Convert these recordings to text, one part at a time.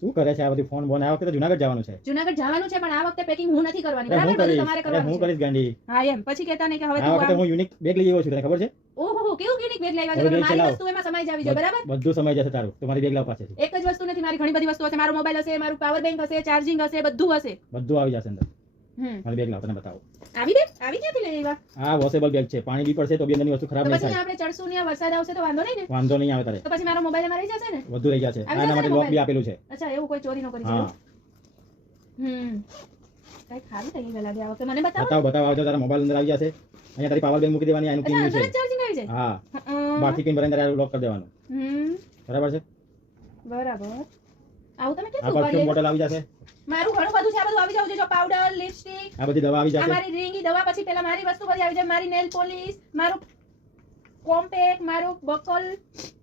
શું કરે છે આ બધી ફોન બોન? આ વખતે જુનાગઢ જવાનું છે. જુનાગઢ જવાનું છે પણ આ વખતે પેકિંગ હું નથી કરવાની, અરે હું બરાબર? બધું કરીશ. તમારે અરે કરવાનું હું છે. કરીશ ગાંડી. હા એમ પછી કહેતા નહીં કે હવે આ તું વખતે આમ. હું યુનિક બેગ લઈ આવ્યો છું, તને ખબર છે? ઓહો કેવું યુનિક બેગ લાવ્યા છે હવે તમે. બેગ મારી ચલાવો. વસ્તુ એમાં સમાઈ જાવી જોઈએ, બરાબર? બધું સમય જશે તારું. તમારી બેગ લાવ પાછળથી. એક જ વસ્તુ નથી, મારી ઘણી બધી વસ્તુ હશે. મારો મોબાઈલ હશે, મારું પાવર બેંક હશે, ચાર્જિંગ હશે, બધું હશે. બધું આવી જશે અંદર. હમ મારી બેગ લાવ, તને બતાવો. આવી બેગ આવી ક્યાંથી લઈ આવ્યા? આ વોશેબલ બેગ છે. પાણી બી પડશે તો બી અંદરની વસ્તુ ખરાબ તો નહીં પછી થાય. આપણે ચડશું ને વરસાદ આવશે તો વાંધો નહીં ને? વાંધો નહીં આવે તારે. તો પછી મારો મોબાઈલ એમાં રહી જશે ને? બધું રહી જશે. આવી આના જશે ને માટે લોક બી મોબાઈલ? આપેલું છે. અચ્છા એવું કોઈ ચોરી ન કરી હા જાય. કઈ ખાલી થઈ ગયેલા લાગે આ વખતે. મને બતાવો. બતાવ બતાવ. આવજો, તારા મોબાઈલ અંદર આવી જશે. અહીંયા તારી પાવર બેંક મૂકી દેવાની. આનું અચ્છા પિન અંદર છે. જ ચાર્જિંગ આવી જાય? હા બાકી પિન ભરીને તારે લોક કરી દેવાનું. બરાબર છે? બરાબર. આવું તમે કેમ આ પરફ્યુમ બોટલ આવી જશે. મારું ઘણું બધું છે, આ બધું આવી જાવ જો. પાવડર, લિપસ્ટિક, આ બધી દવા આવી આ જશે. મારી રીંગી દવા, પછી પેલા મારી વસ્તુ બધી આવી જાય. મારી નેલ પોલિશ, મારું કોમ્પેક્ટ, મારું બકલ,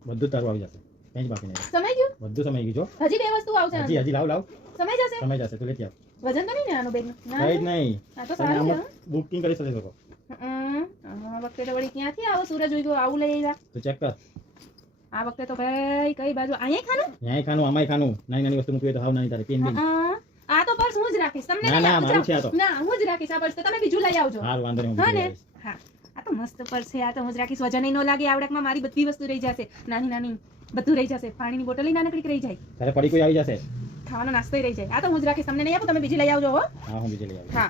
બધું તારું આવી જશે. કંઈ જ બાકી નહીં. સમય ગયું? બધું સમય ગયું જો. હજી બે વસ્તુ આવશે. હજી લાવ લાવ. સમય જશે? સમય જશે. તું લેતી આવ. વજન તો નહીં ને આનો બેગનો? કઈ જ નહીં. આ તો સારું છે. બુકિંગ કરી શકો. આ વખતે તો વળી ક્યાંથી આવો સૂરજ ઉગ્યો આવું લઈ આવ્યા? તો ચેક કર. આ વખતે તો ભાઈ કઈ બાજુ અહીંયા ખાનું? ન્યાય ખાનું, આમાંય ખાનું. નાની નાની વસ્તુ મૂકવી હોય તો હાવ નાની તારે પેન બિન. આ તો પર્સ હું જ રાખીશ. તમને ના, નહીં ના, આપું. મારું છે આ તો. ના હું જ રાખીશ આ પર્સ. તો તમે બીજું લઈ આવજો. હારું વાંધો નહીં. હું હા બીજું ને? લઈ આવીશ. હા આ તો મસ્ત પર્સ છે. આ તો હું જ રાખીશ. વજન ન લાગે. આવડકમાં મારી બધી વસ્તુ રહી જશે. નાની નાની બધું રહી જશે. પાણીની બોટલ નાનકડી રહી જાય. તારે પડી કોઈ આવી જશે. ખાવાનો નાસ્તો રહી જાય. આ તો હું જ રાખીશ. તમને નહીં આપું. તમે બીજી લઈ આવજો હો. હા હું બીજે લઈ આવીશ. હા